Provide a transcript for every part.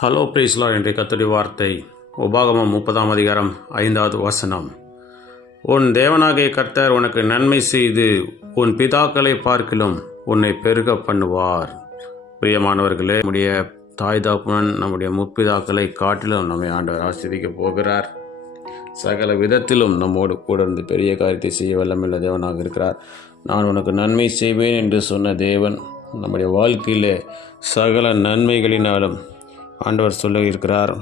Hello பிரைஸ்லா என்ற கர்த்தருடைய வார்த்தை உபாகமம் 30ஆம் அதிகாரம் 5வது வசனம். உன் தேவனாகிய கர்த்தர் உனக்கு நன்மை செய்து உன் பிதாக்களை பார்க்கிலும் உன்னை பெருக பண்ணுவார். பிரியமானவர்களே, நம்முடைய தாய் தாப்புனன் நம்முடைய முற்பிதாக்களை காட்டிலும் நம்மை ஆண்டவர் ஆசீர்வதிக்கப் போகிறார். சகல விதத்திலும் நம்மோடு கூட இருந்து பெரிய காரியத்தை செய்ய வல்லமையுள்ள தேவனாக இருக்கிறார். நான் உனக்கு நன்மை செய்வேன் என்று சொன்ன தேவன் நம்முடைய வாழ்க்கையிலே சகல நன்மைகளினாலும் ஆண்டவர் சொல்ல இருக்கிறார்.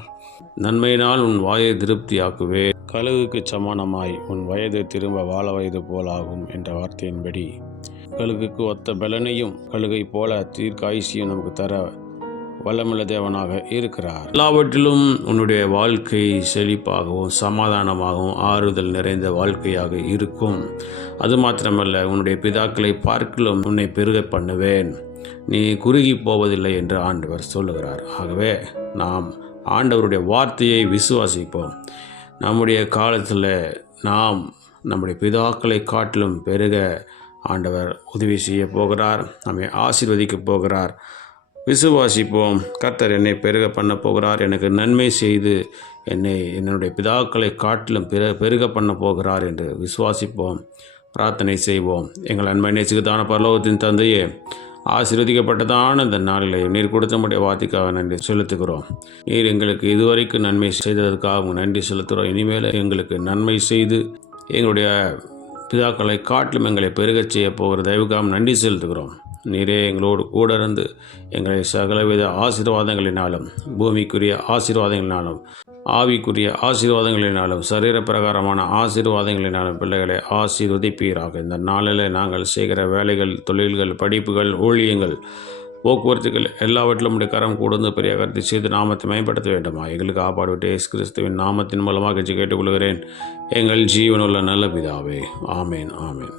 நன்மையினால் உன் வாயை திருப்தியாக்குவே, கழுகுக்கு சமானமாய் உன் வயது திரும்ப வாழ வயது போலாகும் என்ற வார்த்தையின்படி கழுகுக்கு ஒத்த பலனையும் கழுகை போல தீர்க்காயுசியும் நமக்கு தர வல்லமுள்ள தேவனாக இருக்கிறார். எல்லாவற்றிலும் உன்னுடைய வாழ்க்கை செழிப்பாகவும் சமாதானமாகவும் ஆறுதல் நிறைந்த வாழ்க்கையாக இருக்கும். அது மாத்திரமல்ல, உன்னுடைய பிதாக்களை பார்க்கிலும் உன்னை பெருக பண்ணுவேன், நீ குறுகி போவதில்லை என்று ஆண்டவர் சொல்லுகிறார். ஆகவே நாம் ஆண்டவருடைய வார்த்தையை விசுவாசிப்போம். நம்முடைய காலத்தில் நாம் நம்முடைய பிதாக்களை காட்டிலும் பெருக ஆண்டவர் உதவி செய்ய போகிறார், நம்மை ஆசீர்வதிக்கப் போகிறார். விசுவாசிப்போம். கர்த்தர் என்னை பெருக பண்ண போகிறார், எனக்கு நன்மை செய்து என்னுடைய பிதாக்களை காட்டிலும் பெருக பண்ண போகிறார் என்று விசுவாசிப்போம். பிரார்த்தனை செய்வோம். எங்கள் அன்பை நேசிக்கத்தான பரலோகத்தின் தந்தையே, ஆசீர்வதிக்கப்பட்டதான இந்த நாளிலே நீர் கொடுத்தமுடைய வார்த்தைக்காக நன்றி செலுத்துகிறோம். நீர் எங்களுக்கு இதுவரைக்கும் நன்மை செய்ததற்காக நன்றி செலுத்துகிறோம். இனிமேல் எங்களுக்கு நன்மை செய்து எங்களுடைய பிதாக்களை காட்டிலும் எங்களை பெருகச் செய்ய போகிற தயவுக்காக நன்றி செலுத்துகிறோம். நீரே எங்களோடு கூட இருந்து எங்களை சகலவித ஆசீர்வாதங்களினாலும், பூமிக்குரிய ஆசீர்வாதங்களினாலும், ஆவிக்குரிய ஆசீர்வாதங்களினாலும், சரீர பிரகாரமான ஆசீர்வாதங்களினாலும் பிள்ளைகளை ஆசீர்வதிப்பீராக. இந்த நாளில் நாங்கள் செய்கிற வேலைகள், தொழில்கள், படிப்புகள், ஊழியங்கள், போக்குவரத்துகள் எல்லாவற்றிலும் உடைய கரம் கூர்ந்து பெரிய கருத்தை செய்து நாமத்தை மேம்படுத்த வேண்டுமா? எங்களுக்கு ஆப்பாடுவிட்டு இயேசு கிறிஸ்துவின் நாமத்தின் மூலமாக கேட்டுக்கொள்கிறேன், எங்கள் ஜீவனுள்ள நல்ல பிதாவே. ஆமேன், ஆமேன்.